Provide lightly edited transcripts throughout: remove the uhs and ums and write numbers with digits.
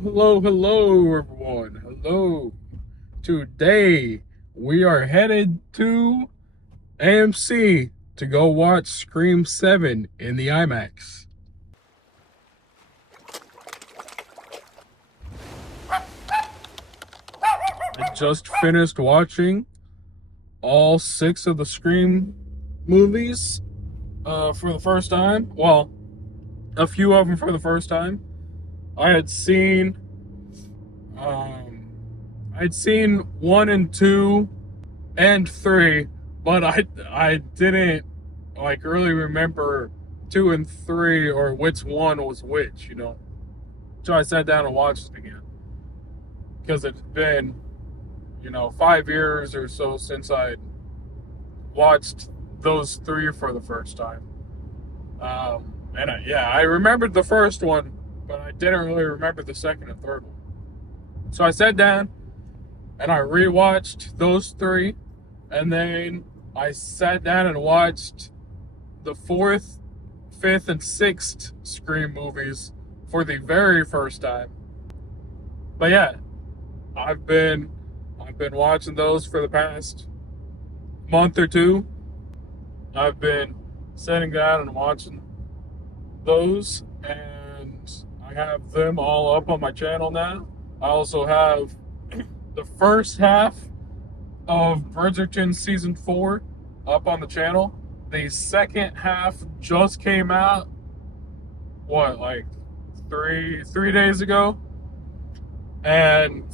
Hello, everyone. Hello. Today, we are headed to AMC to go watch Scream 7 in the IMAX. I just finished watching all 6 of the Scream movies for the first time. Well, a few of them for the first time. I had seen I'd seen 1 and 2 and 3, but I didn't really remember 2 and 3 or which one was which. So I sat down and watched it again because it's been 5 years or so since I watched those 3 for the first time. I remembered the first one, but I didn't really remember the second and third one. So I sat down and I rewatched those 3, and then I sat down and watched the 4th, 5th, and 6th Scream movies for the very first time. But yeah, I've been watching those for the past month or two. I've been sitting down and watching those, and I have them all up on my channel now. I also have the first half of Bridgerton Season 4 up on the channel. The second half just came out, three days ago? And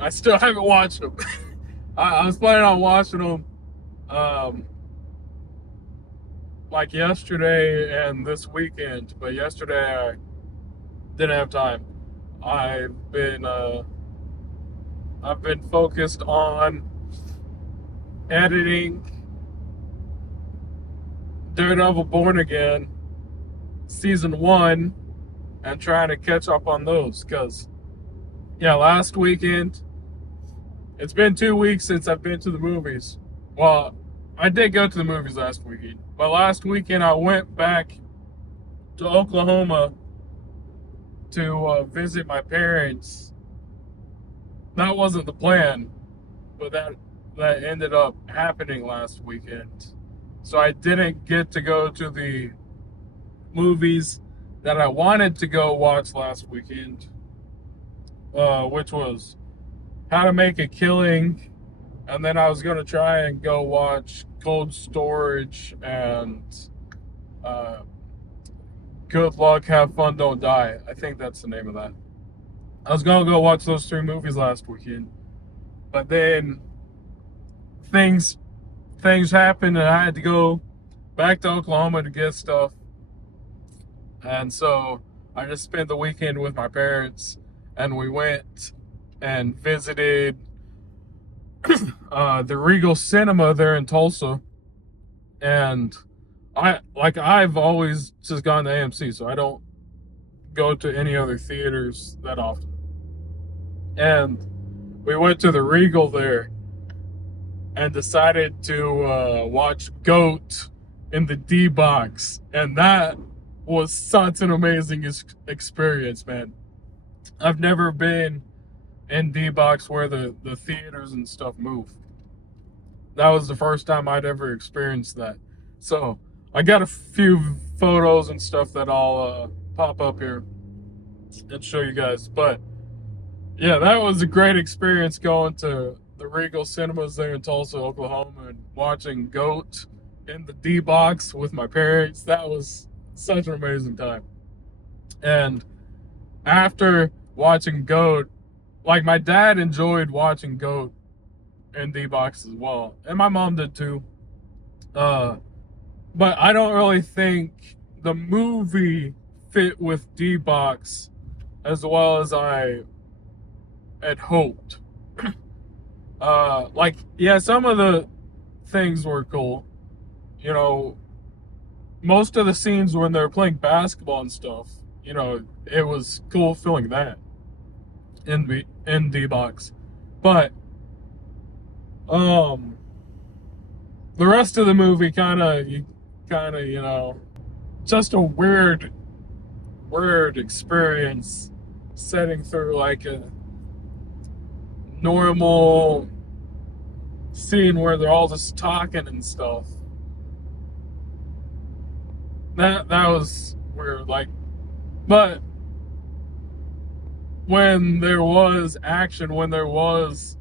I still haven't watched them. I was planning on watching them yesterday and this weekend, but yesterday I didn't have time. I've been focused on editing Daredevil Born Again Season 1 and trying to catch up on those, because last weekend, it's been 2 weeks since I've been to the movies. Well, I did go to the movies last weekend, but last weekend I went back to Oklahoma to visit my parents. That wasn't the plan, but that ended up happening last weekend. So I didn't get to go to the movies that I wanted to go watch last weekend, which was How to Make a Killing, and then I was going to try and go watch Cold Storage and Good Luck, Have Fun, Don't Die. I think that's the name of that. I was going to go watch those 3 movies last weekend, but then things happened and I had to go back to Oklahoma to get stuff. And so I just spent the weekend with my parents, and we went and visited the Regal Cinema there in Tulsa. And I've always just gone to AMC, so I don't go to any other theaters that often. And we went to the Regal there and decided to watch GOAT in the D box, and that was such an amazing experience, man. I've never been in D box where the theaters and stuff move. That was the first time I'd ever experienced that. So I got a few photos and stuff that I'll pop up here and show you guys. But yeah, that was a great experience going to the Regal Cinemas there in Tulsa, Oklahoma, and watching GOAT in the D box with my parents. That was such an amazing time. And after watching GOAT, my dad enjoyed watching GOAT in D box as well, and my mom did too. But I don't really think the movie fit with D box as well as I had hoped. Some of the things were cool. Most of the scenes when they're playing basketball and stuff, it was cool feeling that in D box. But the rest of the movie kind of just a weird weird experience sitting through like a normal scene where they're all just talking and stuff. That was weird. Like, but when there was action, when there was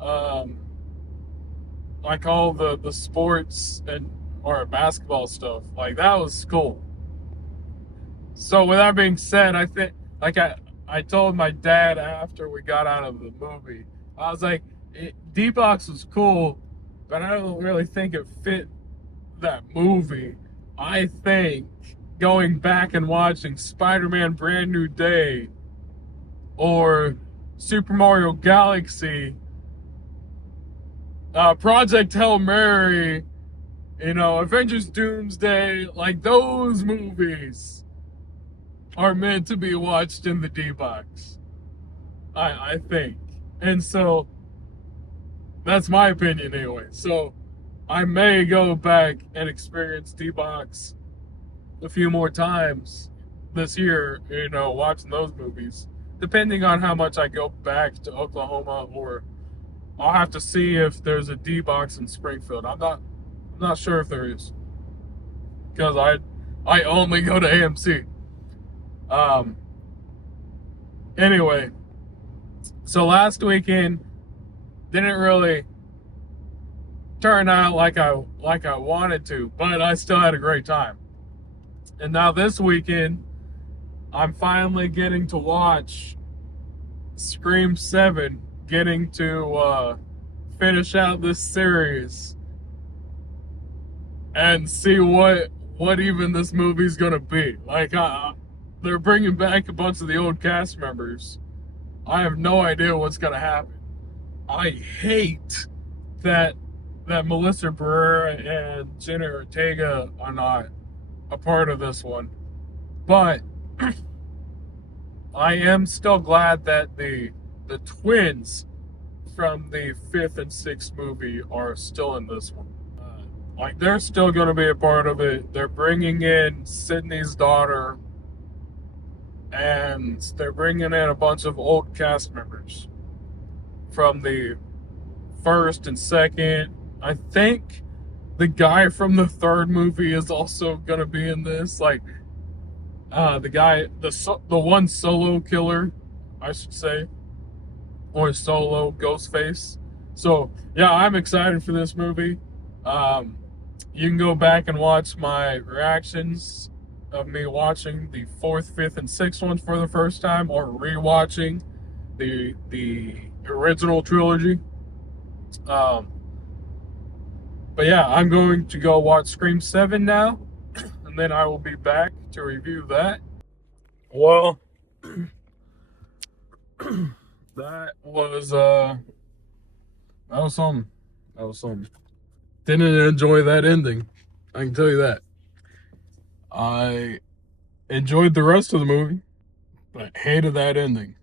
like all the sports and or basketball stuff, like that was cool. So with that being said, I think like I told my dad after we got out of the movie, I was like, D-Box was cool, but I don't really think it fit that movie. I think going back and watching Spider-Man Brand New Day or Super Mario Galaxy, Project Hail Mary, Avengers Doomsday, like those movies are meant to be watched in the D-Box. I think. And so that's my opinion anyway. So I may go back and experience D-Box a few more times this year, watching those movies, depending on how much I go back to Oklahoma, or I'll have to see if there's a D-Box in Springfield. I'm not sure if there is, because I only go to AMC. Anyway, so last weekend didn't really turn out like I wanted to, but I still had a great time. And now this weekend, I'm finally getting to watch Scream 7, getting to finish out this series and see what even this movie's gonna be. Like, they're bringing back a bunch of the old cast members. I have no idea what's gonna happen. I hate that Melissa Barrera and Jenna Ortega are not a part of this one, but I am still glad that the twins from the 5th and 6th movie are still in this one. Like, they're still going to be a part of it. They're bringing in Sydney's daughter, and they're bringing in a bunch of old cast members from the 1st and 2nd. I think the guy from the 3rd movie is also going to be in this. Like, the guy, the one solo killer, I should say, or solo Ghostface. So yeah, I'm excited for this movie. You can go back and watch my reactions of me watching the 4th, 5th, and 6th ones for the first time, or rewatching the original trilogy. But yeah, I'm going to go watch Scream 7 now, and then I will be back to review that. Well, that was something. That was something. Didn't enjoy that ending, I can tell you that. I enjoyed the rest of the movie, but hated that ending.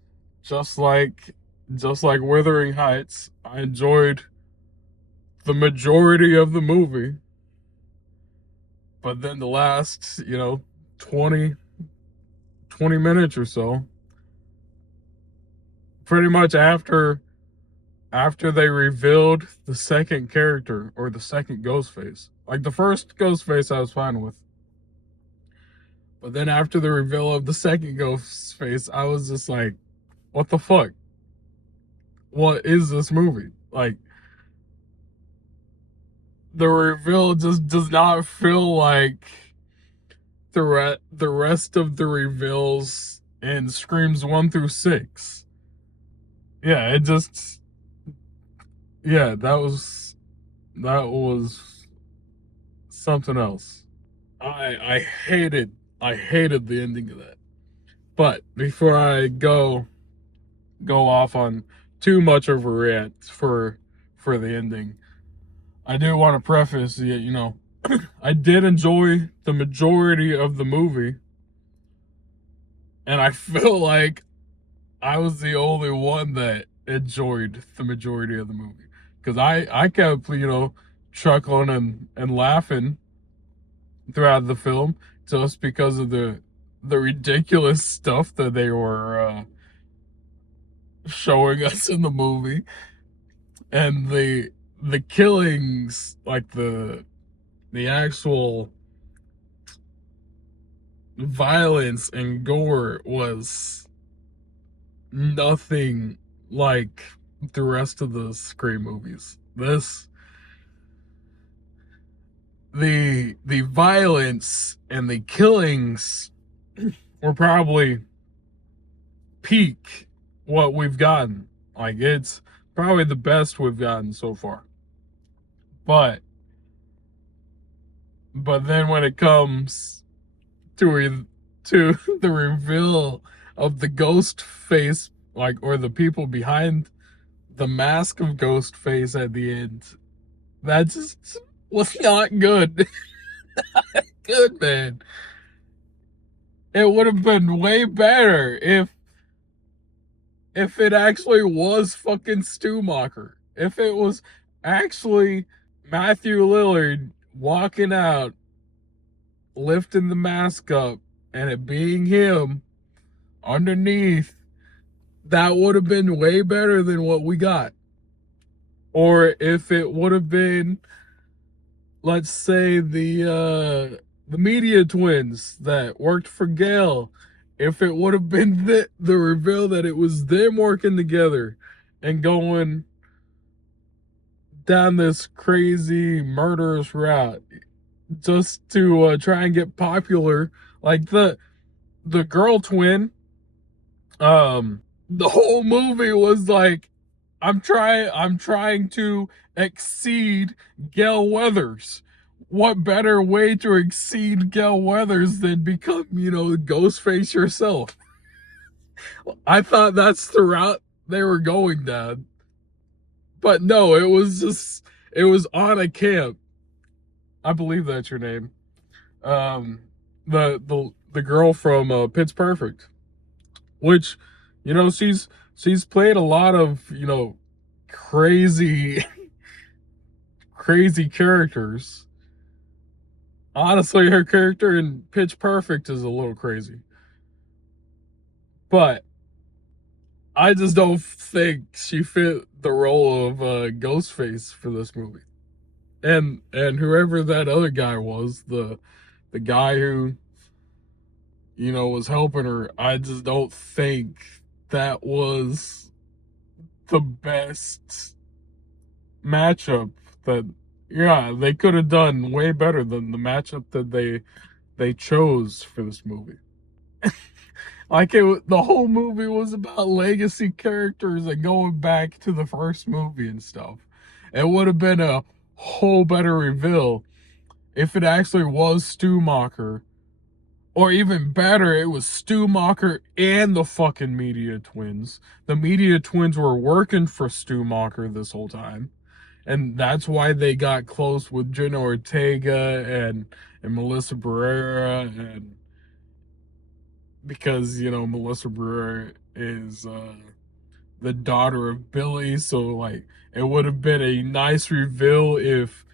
Just like Wuthering Heights, I enjoyed the majority of the movie, but then the last 20 minutes or so, pretty much after they revealed the second character, or the second Ghostface. Like, the first Ghostface I was fine with, but then after the reveal of the second Ghostface, I was just like, what the fuck? What is this movie? Like, the reveal just does not feel like the rest of the reveals in Screams 1 through 6. Yeah, it just... Yeah, that was something else. I hated the ending of that. But before I go off on too much of a rant for the ending, I do want to preface, I did enjoy the majority of the movie, and I feel like I was the only one that enjoyed the majority of the movie, because I kept chuckling and laughing throughout the film, just because of the the ridiculous stuff that they were showing us in the movie, and the killings, like the actual violence and gore was nothing like the rest of the Scream movies. The violence and the killings were probably peak what we've gotten. Like, it's probably the best we've gotten so far. But then when it comes to the reveal of the ghost face, like, or the people behind the mask of ghost face at the end, that just was not good. Good, man. It would have been way better if it actually was fucking Stumacher. If it was actually Matthew Lillard walking out, lifting the mask up, and it being him underneath, that would have been way better than what we got. Or if it would have been, let's say, the media twins that worked for Gail, if it would have been the reveal that it was them working together and going down this crazy murderous route just to try and get popular, like the girl twin, the whole movie was like, I'm trying to exceed Gail Weathers. What better way to exceed Gail Weathers than become, Ghostface yourself? I thought that's the route they were going down. But no, it was on a camp. I believe that's your name. The girl from Pitch Perfect, which, she's played a lot of, crazy crazy characters. Honestly, her character in Pitch Perfect is a little crazy. But I just don't think she fit the role of Ghostface for this movie. And whoever that other guy was, the guy who, was helping her, I just don't think that was the best matchup. That, yeah, they could have done way better than the matchup that they chose for this movie. Like, the whole movie was about legacy characters and going back to the first movie and stuff. It would have been a whole better reveal if it actually was Stumacher. Or even better, it was Stumacher and the fucking Media Twins. The Media Twins were working for Stumacher this whole time. And that's why they got close with Jenna Ortega and Melissa Barrera, and because, Melissa Barrera is the daughter of Billy, so, like, it would have been a nice reveal if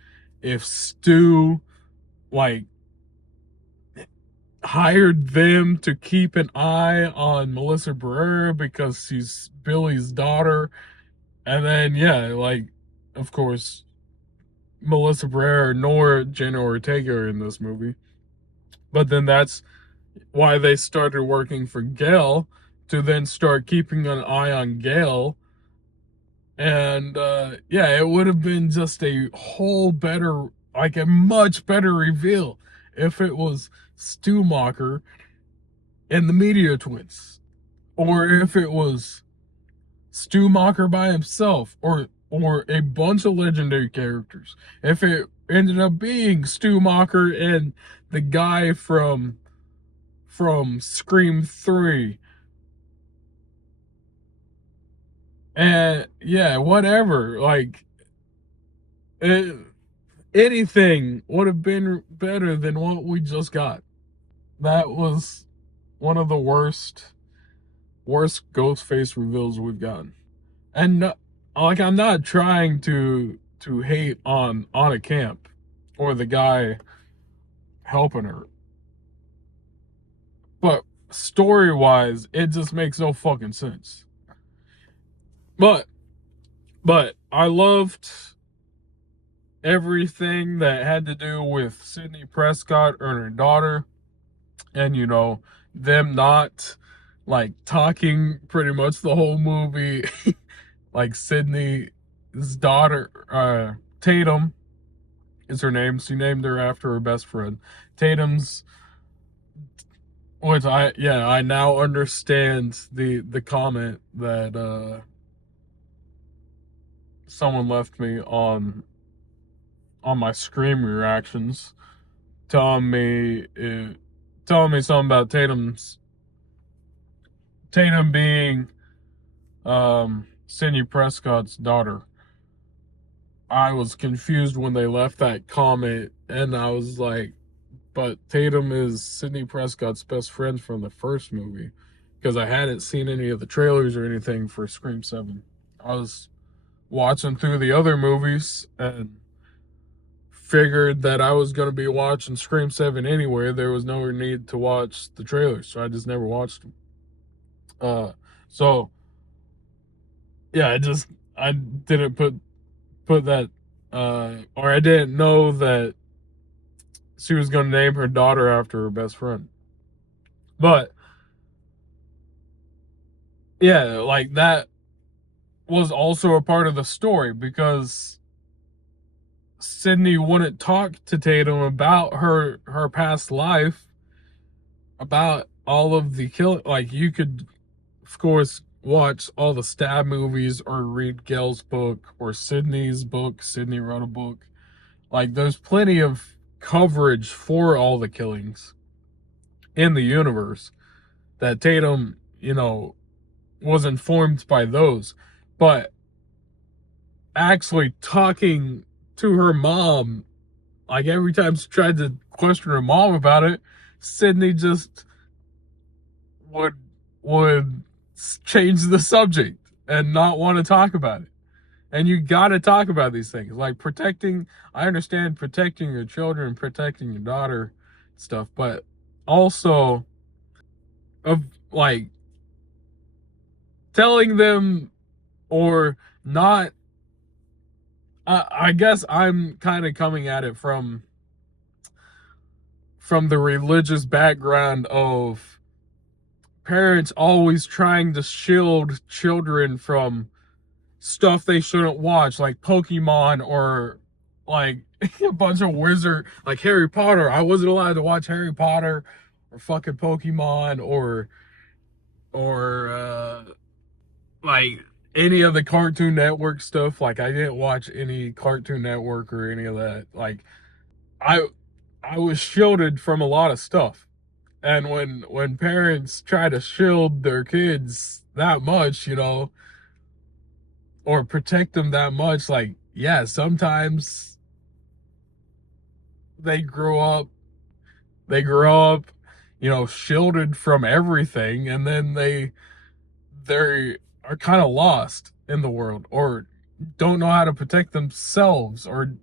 Stu, like, hired them to keep an eye on Melissa Barrera because she's Billy's daughter. And then, yeah, like, of course, Melissa Barrera nor Jenna Ortega are in this movie. But then that's why they started working for Gail, to then start keeping an eye on Gail. And yeah, it would have been just a whole better, like a much better reveal if it was Stumacher and the Media Twins, or if it was Stumacher by himself, or a bunch of legendary characters. If it ended up being Stumacher and the guy from Scream 3. And yeah, whatever. Like, anything would have been better than what we just got. That was one of the worst Ghostface reveals we've gotten. And like, I'm not trying to hate on a camp or the guy helping her, but story-wise, it just makes no fucking sense. But I loved everything that had to do with Sidney Prescott and her daughter, and them not like talking pretty much the whole movie. Like Sidney's daughter, Tatum is her name. She named her after her best friend. Tatum's, which I now understand the comment that someone left me on my Scream reactions, telling me something about Tatum being Sidney Prescott's daughter. I was confused when they left that comment, and I was like, but Tatum is Sidney Prescott's best friend from the first movie, because I hadn't seen any of the trailers or anything for Scream 7. I was watching through the other movies and figured that I was going to be watching Scream 7 anyway. There was no need to watch the trailers, so I just never watched them. So yeah, I didn't put that, or I didn't know that she was going to name her daughter after her best friend. But yeah, like that was also a part of the story, because Sidney wouldn't talk to Tatum about her past life, about all of the killing. Like, you could, of course, watch all the stab movies or read Gail's book or Sidney's book. Sidney wrote a book. Like, there's plenty of coverage for all the killings in the universe that Tatum, was informed by those. But actually talking to her mom, like every time she tried to question her mom about it, Sidney just would change the subject and not want to talk about it. And you got to talk about these things, like I understand protecting your children, protecting your daughter, stuff, but also of like telling them or not. I guess I'm kind of coming at it from the religious background of parents always trying to shield children from stuff they shouldn't watch, like Pokemon, or like a bunch of like Harry Potter. I wasn't allowed to watch Harry Potter or fucking Pokemon or like any of the Cartoon Network stuff. Like, I didn't watch any Cartoon Network or any of that. Like, I was shielded from a lot of stuff. And when parents try to shield their kids that much, or protect them that much, like, yeah, sometimes they grow up, shielded from everything, and then they are kind of lost in the world, or don't know how to protect themselves, or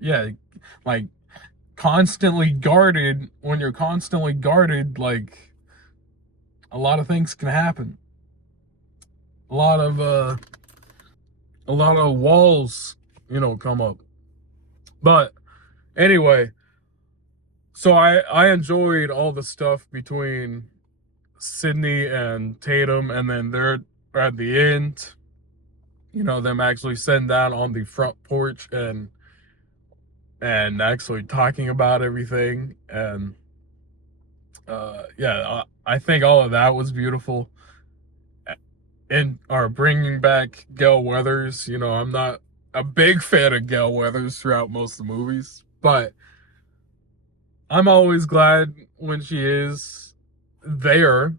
like constantly guarded. When you're constantly guarded, like, a lot of things can happen. A lot of walls, come up. But anyway, so I enjoyed all the stuff between Sidney and Tatum, and then they're at the end, them actually sitting down on the front porch and actually talking about everything. And I think all of that was beautiful. And are bringing back Gale Weathers. I'm not a big fan of Gale Weathers throughout most of the movies, but I'm always glad when she is there.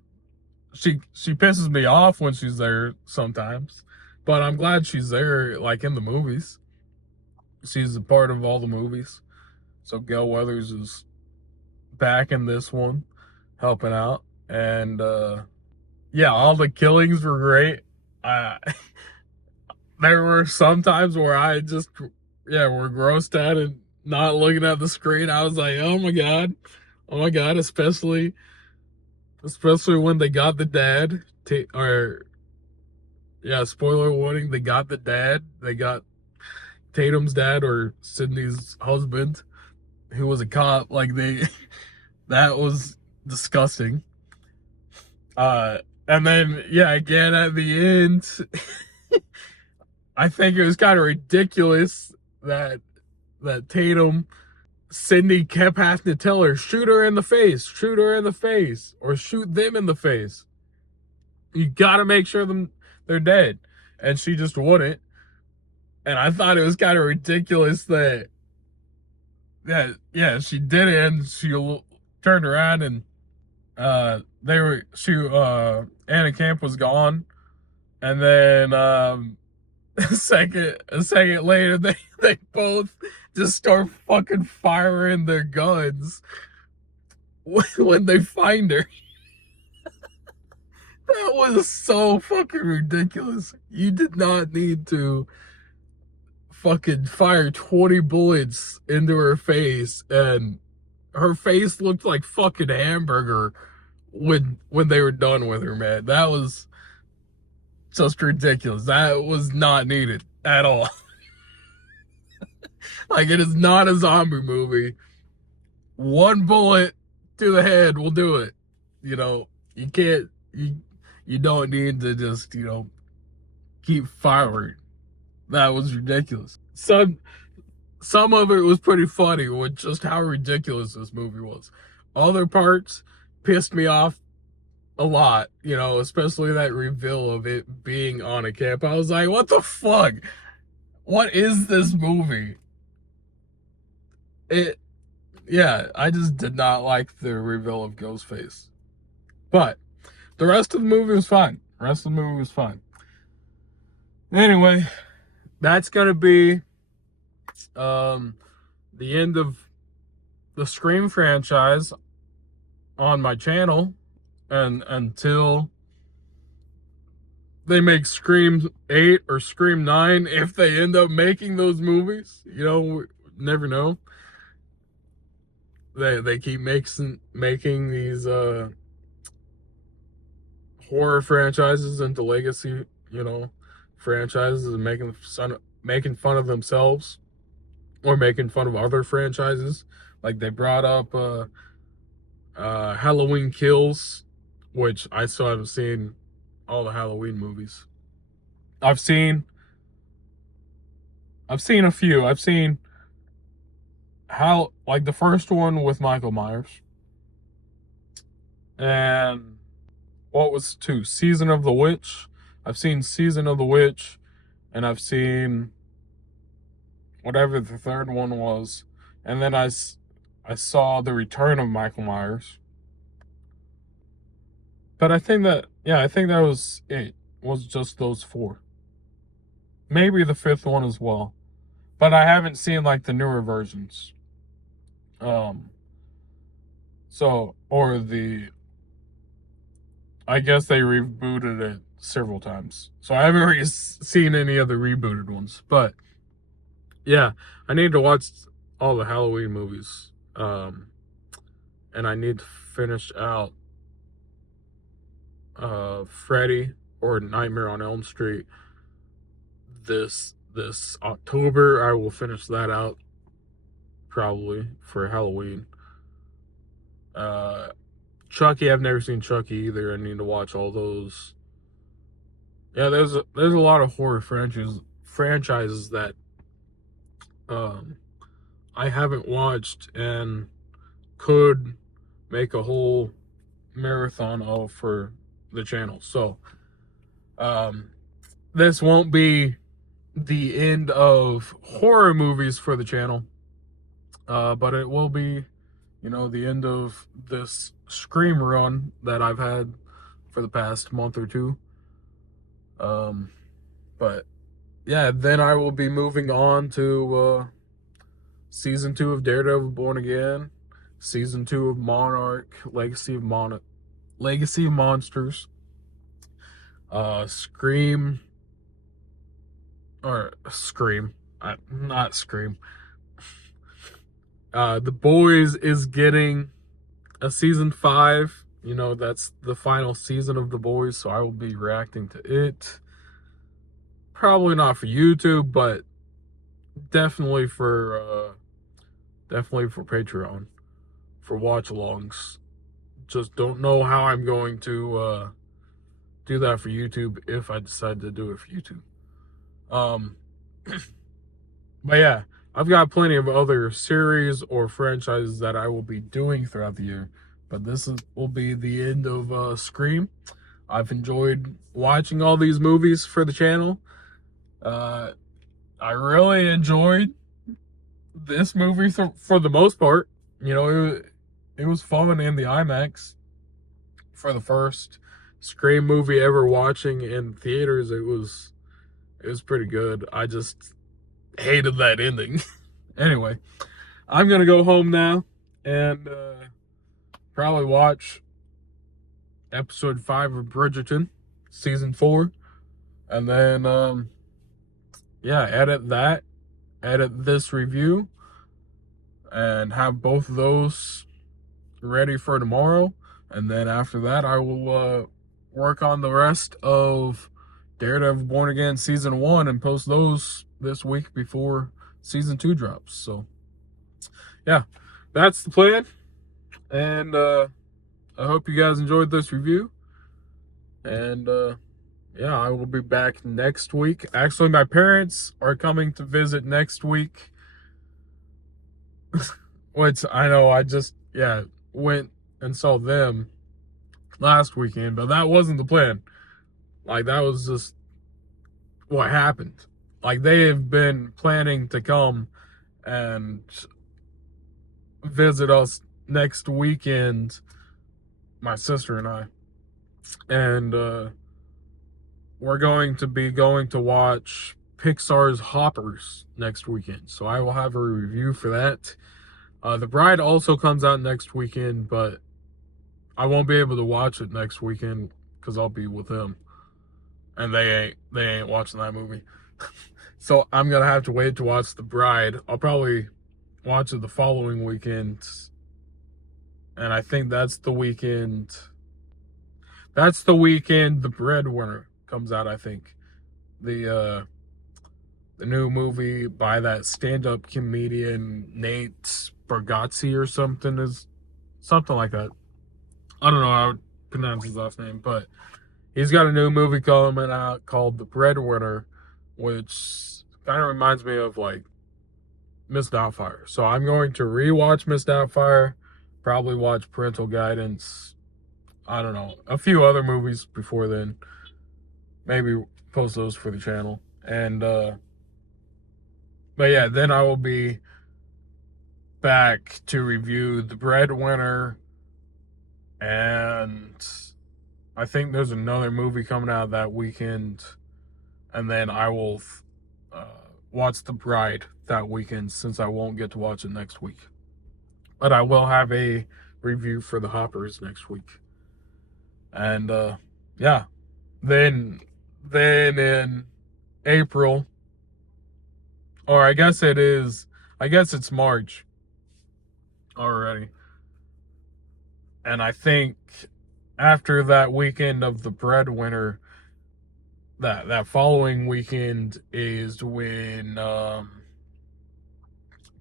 She pisses me off when she's there sometimes, but I'm glad she's there, like, in the movies. She's a part of all the movies. So Gale Weathers is back in this one, helping out. And all the killings were great. There were some times where I just were grossed out and not looking at the screen. I was like, oh my god, especially especially when they got the dad. Or yeah, spoiler warning: they got the dad. They got Tatum's dad or Sydney's husband, who was a cop. Like they, that was disgusting. And then yeah, again at the end, I think it was kind of ridiculous that Tatum, Sydney kept having to tell her, shoot her in the face, shoot her in the face, or shoot them in the face. You gotta make sure they're dead. And she just wouldn't. And I thought it was kind of ridiculous that she did it, and she turned around and Anna Camp was gone. And then a second later they both just start fucking firing their guns when they find her. That was so fucking ridiculous. You did not need to fucking fire 20 bullets into her face, and her face looked like fucking hamburger when they were done with her, man. That was just ridiculous. That was not needed at all. Like, it is not a zombie movie. One bullet to the head will do it. You know, you can't, you don't need to just, keep firing. That was ridiculous. Some of it was pretty funny with just how ridiculous this movie was. Other parts pissed me off a lot, especially that reveal of it being on a camp. I was like, what the fuck? What is this movie? I just did not like the reveal of Ghostface. But the rest of the movie was fine. Anyway, that's gonna be the end of the Scream franchise on my channel, and until they make Scream 8 or Scream 9, if they end up making those movies, never know. They keep making these horror franchises into legacy, franchises, and making fun of themselves or making fun of other franchises. Like they brought up Halloween Kills, which I still haven't seen all the Halloween movies. I've seen a few. I've seen like the first one with Michael Myers, and what was 2? Season of the Witch. I've seen Season of the Witch, and I've seen whatever the third one was, and then I saw The Return of Michael Myers. But I think that was it. Was just those 4. Maybe the 5th one as well. But I haven't seen like the newer versions. I guess they rebooted it several times. So I haven't really seen any of the rebooted ones. But yeah, I need to watch all the Halloween movies. And I need to finish out Freddy or Nightmare on Elm Street this October. I will finish that out probably for Halloween. Chucky, I've never seen Chucky either. I need to watch all those. Yeah, there's a lot of horror franchises that I haven't watched and could make a whole marathon of for the channel. So this won't be the end of horror movies for the channel, but it will be, the end of this Scream run that I've had for the past month or two. But yeah, then I will be moving on to season 2 of Daredevil Born Again, season 2 of Monarch, Legacy of Monsters, Scream, not Scream. The Boys is getting a season 5 You know, that's the final season of The Boys, so I will be reacting to it. Probably not for YouTube, but definitely for Patreon, for watch-alongs. Just don't know how I'm going to do that for YouTube if I decide to do it for YouTube. Um, but yeah, I've got plenty of other series or franchises that I will be doing throughout the year. But will be the end of Scream. I've enjoyed watching all these movies for the channel. I really enjoyed this movie for the most part. You know, it was fun in the IMAX for the first Scream movie ever watching in theaters. It was pretty good. I just hated that ending. Anyway, I'm gonna go home now and probably watch episode 5 of Bridgerton, season 4, and then yeah, edit this review, and have both of those ready for tomorrow. And then after that, I will work on the rest of Daredevil Born Again season 1 and post those this week before season 2 drops. So yeah, that's the plan. And I hope you guys enjoyed this review. And yeah, I will be back next week. Actually, my parents are coming to visit next week. Which I know I just, yeah, went and saw them last weekend, but that wasn't the plan. Like, that was just what happened. Like, they have been planning to come and visit us next weekend, my sister and I. And we're going to watch Pixar's Hoppers next weekend. So I will have a review for that. The Bride also comes out next weekend, but I won't be able to watch it next weekend because I'll be with them, and they ain't watching that movie. So I'm gonna have to wait to watch The Bride. I'll probably watch it the following weekend, and I think that's the weekend. The Breadwinner comes out. I think the new movie by that stand-up comedian Nate Bargatze or something like that. I don't know how to pronounce his last name, but he's got a new movie coming out called The Breadwinner, which kind of reminds me of like Miss Doubtfire. So I'm going to rewatch Miss Doubtfire, probably watch Parental Guidance. I don't know, a few other movies before then. Maybe post those for the channel. And but yeah, then I will be back to review The Breadwinner, and I think there's another movie coming out that weekend, and then I will watch The Bride that weekend since I won't get to watch it next week. But I will have a review for the Hoppers next week. And yeah, then in April, or I guess it's March already. And I think after that weekend of The Breadwinner, that following weekend is when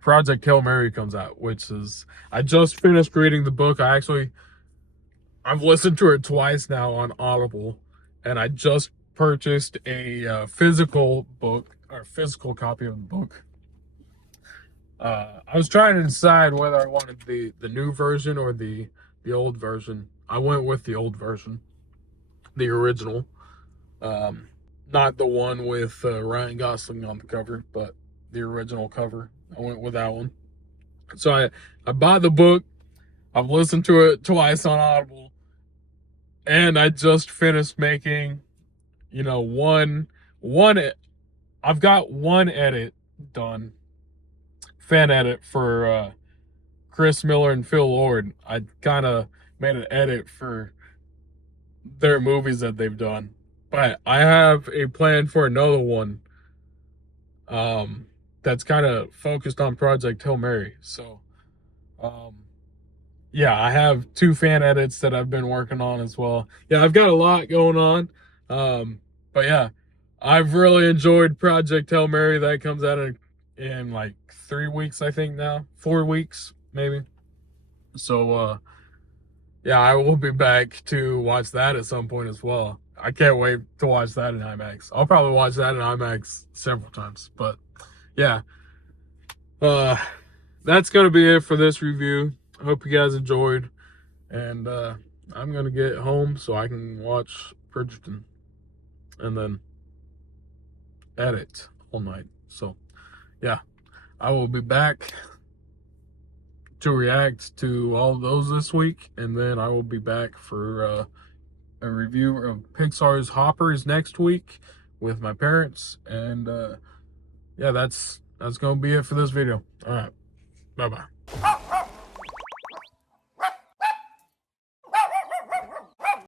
Project Hail Mary comes out, which is, I just finished reading the book. I've listened to it twice now on Audible, and I just purchased a physical copy of the book. I was trying to decide whether I wanted the new version or the old version. I went with the old version, the original. Not the one with Ryan Gosling on the cover, but the original cover. I went with that one. So I bought the book. I've listened to it twice on Audible, and I just finished making, I've got one edit done, fan edit for Chris Miller and Phil Lord. I kind of made an edit for their movies that they've done, but I have a plan for another one that's kind of focused on Project Hail Mary. So yeah, I have 2 fan edits that I've been working on as well. Yeah, I've got a lot going on. But yeah, I've really enjoyed Project Hail Mary. That comes out in like 3 weeks, I think now. 4 weeks, maybe. So yeah, I will be back to watch that at some point as well. I can't wait to watch that in IMAX. I'll probably watch that in IMAX several times. But yeah, uh, that's gonna be it for this review. I hope you guys enjoyed, and I'm gonna get home so I can watch Bridgerton and then edit all night. So yeah, I will be back to react to all of those this week, and then I will be back for a review of Pixar's Hoppers next week with my parents. And yeah, that's gonna be it for this video. All right, bye bye.